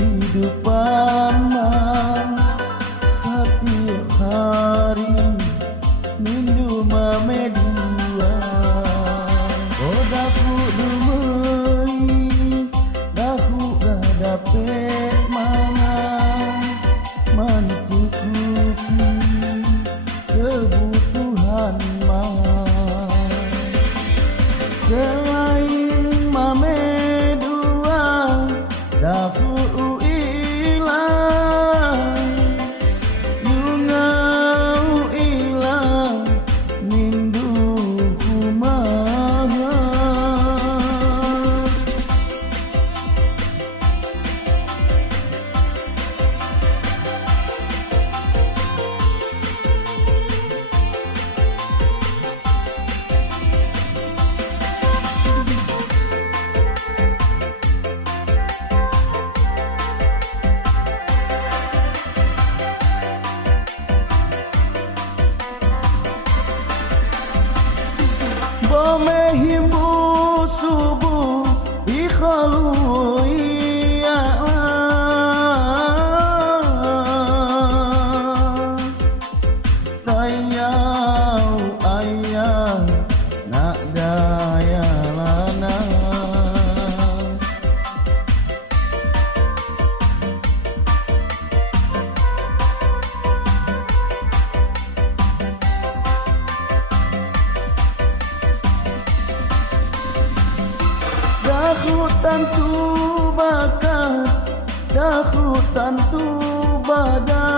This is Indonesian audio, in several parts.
kehidupan setiap hari mindu mamedua. Oh daku dumei daku gak dapet mencukupi kebutuhan selain mamedua daku ilang yungau ilang mindu fumaha. Bome himbu subuh ikhalu iya tayau ayah nak daya lana daku tantu bakat daku tantu badai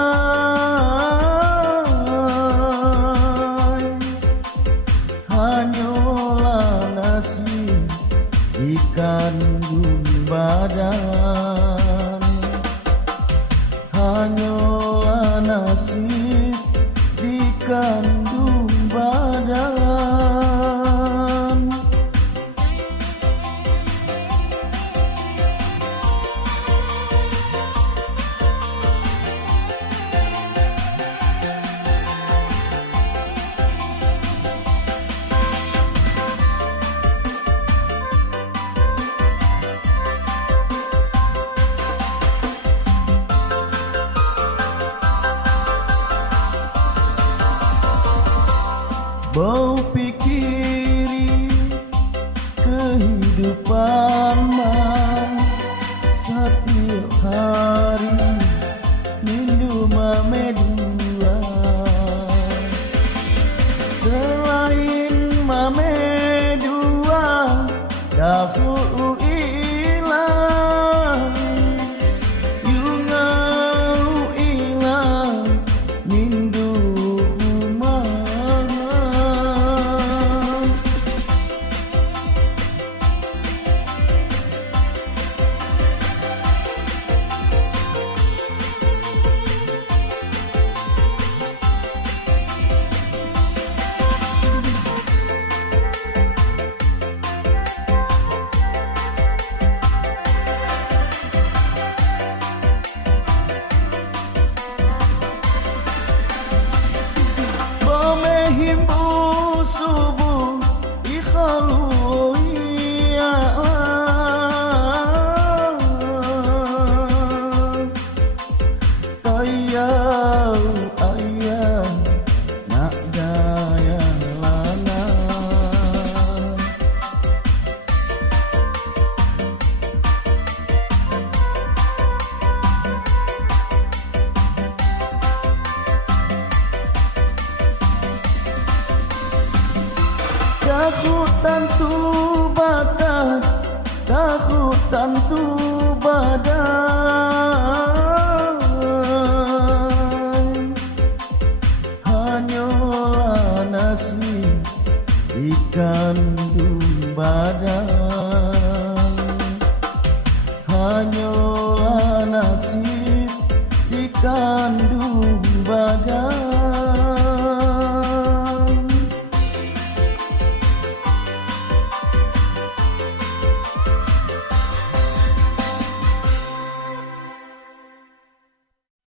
hanyalah nasi dikandung badan hanyalah nasi dikandung badan. Bau pikiri kehidupan setiap hari mindu mamedua selain mamedua daku ilang yungau ilang mindu himbu subuh ikhalu iya tayau ayah nak daya lana daku tantu bakat daku tantu badai hanyalah nasi dikandung badan hanyalah nasi dikandung